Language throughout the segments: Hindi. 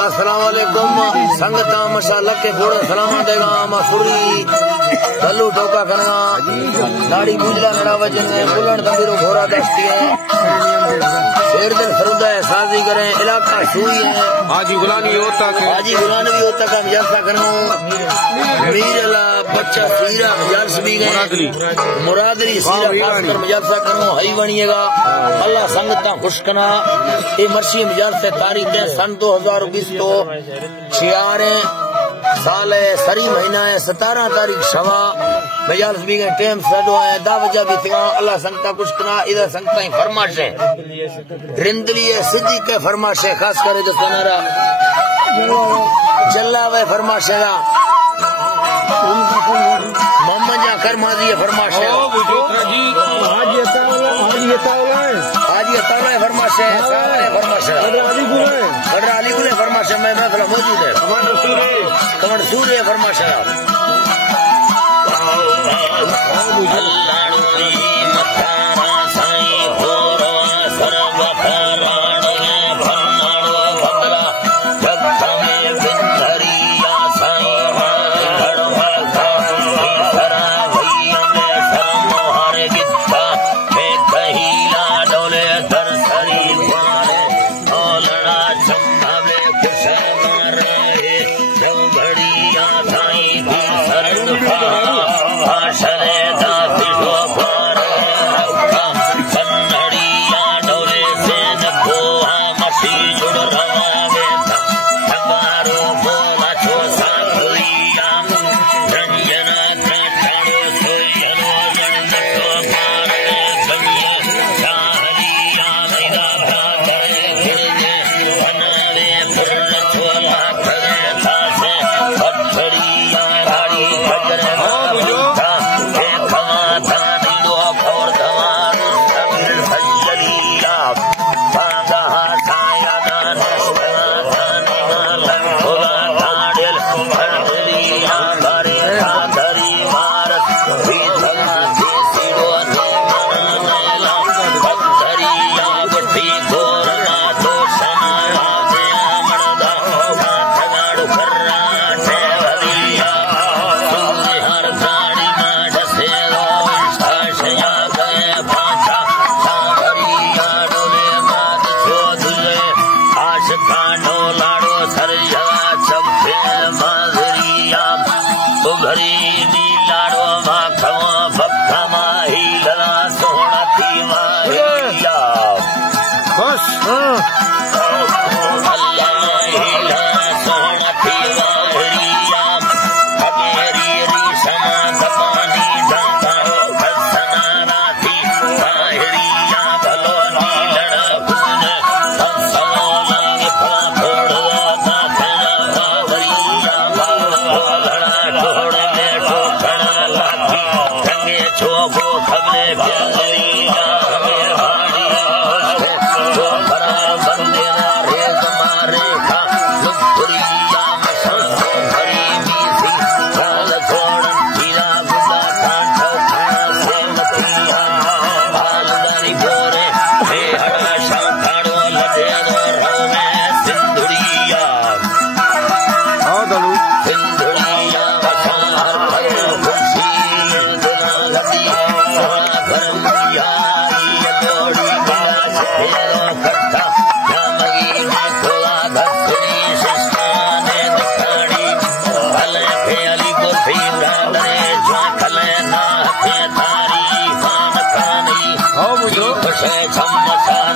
अस्सलामुअलैकुम संगत मशाला के घोड़े सलामा देगा मसूरी दल्लू टोका करना दाढ़ी बुझला नड़ा वजन है बुलंद तंबीरो घोड़ा दस्ती है शेर दिल फरुदा है साजी करें इलाका सुई है हाजी गुलानी होता का मजासा करना मीरला बच्चा सीरा मजास भी गए मुरादरी सीरा खासकर मजासा करना हई बनिएगा अल्लाह संगता खुश करना ये मर्शी मजास से तारीख है सन 2020 तो 6 साल है सरी महीना है 17 तारीख शवा मजास भी गए टाइम सदो है दावजा भी थिया अल्लाह संगता कुछ करना इधर संगता ही फरमाश है रिंदली है सिद्दी के फरमाश है खास करे जो सुनारा जल्ला वे फरमाश है मोहम्मद जा करमाजी है फरमाश है हाजी अताला फरमाश है सारे फरमाश है बड़ा अली गुले फरमाश है मैं महफिल मौजूद है कमर सूर्य फरमाश है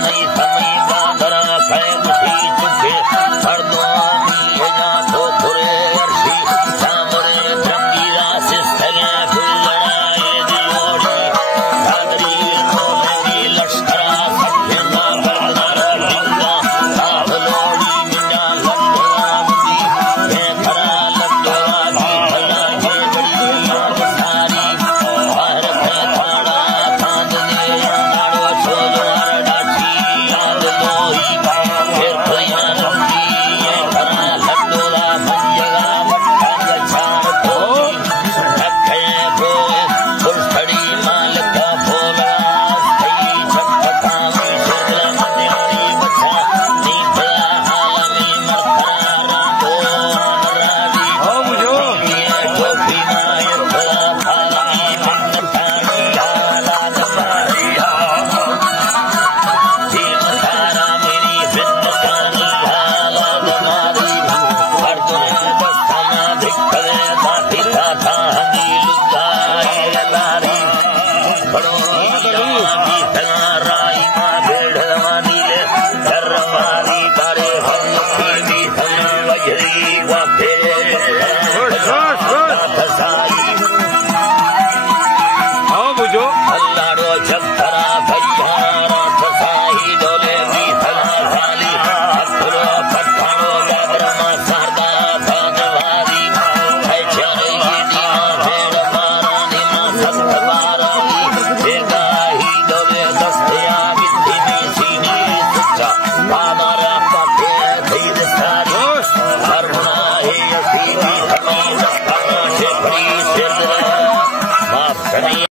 नहीं